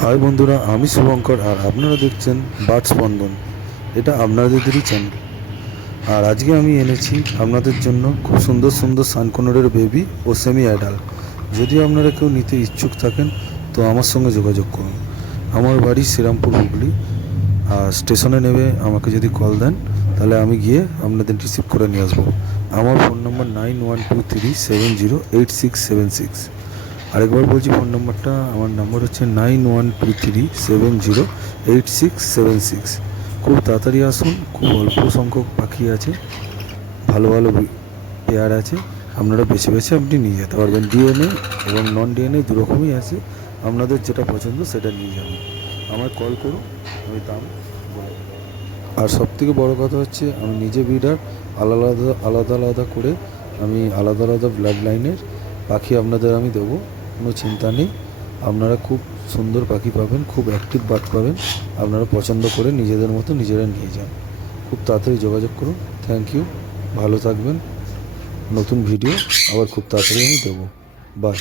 High বন্ধুরা, আমি শুভঙ্কর আর আপনারা দেখছেন বার্ড স্পন্দন। এটা আপনাদেরই চ্যানেল। আর আজকে আমি এনেছি আপনাদের জন্য খুব সুন্দর সুন্দর সানকোনরের বেবি ও সেমি অ্যাডাল্ট। যদি আপনারা কেউ নিতে ইচ্ছুক থাকেন তো আমার সঙ্গে যোগাযোগ করুন। আমার বাড়ি শ্রীরামপুর, হুগলি। আর স্টেশনে নেমে আমাকে যদি কল দেন তাহলে আমি গিয়ে আপনাদের রিসিভ করে নিয়ে আসবো। আমার ফোন নম্বর 9123708676। আরেকবার বলছি ফোন নম্বরটা, আমার নম্বর হচ্ছে 9123708676। খুব তাড়াতাড়ি আসুন, খুব অল্প সংখ্যক পাখি আছে, ভালো ভালো পেয়ার আছে। আপনারা বেছে বেছে আপনি নিয়ে যেতে পারবেন। ডিএনএ এবং নন ডিএনএ দুরকমই আছে, আপনাদের যেটা পছন্দ সেটা নিয়ে যাবেন। আমায় কল করুন, আমি দাম বলে দেবো। আর সবথেকে বড় কথা হচ্ছে আমি নিজে ব্রিডার, আলাদা আলাদা আলাদা করে আমি আলাদা আলাদা ব্লাড লাইনের পাখি আপনাদের আমি দেবো, কোনো চিন্তা নেই। আপনারা খুব সুন্দর পাখি পাবেন, খুব অ্যাক্টিভ বার্ড পাবেন। আপনারা পছন্দ করে নিজেদের মতো নিজেরা নিয়ে যান। খুব তাড়াতাড়ি যোগাযোগ করুন। থ্যাংক ইউ, ভালো থাকবেন। নতুন ভিডিও আবার খুব তাড়াতাড়ি আমি দেবো। বাই।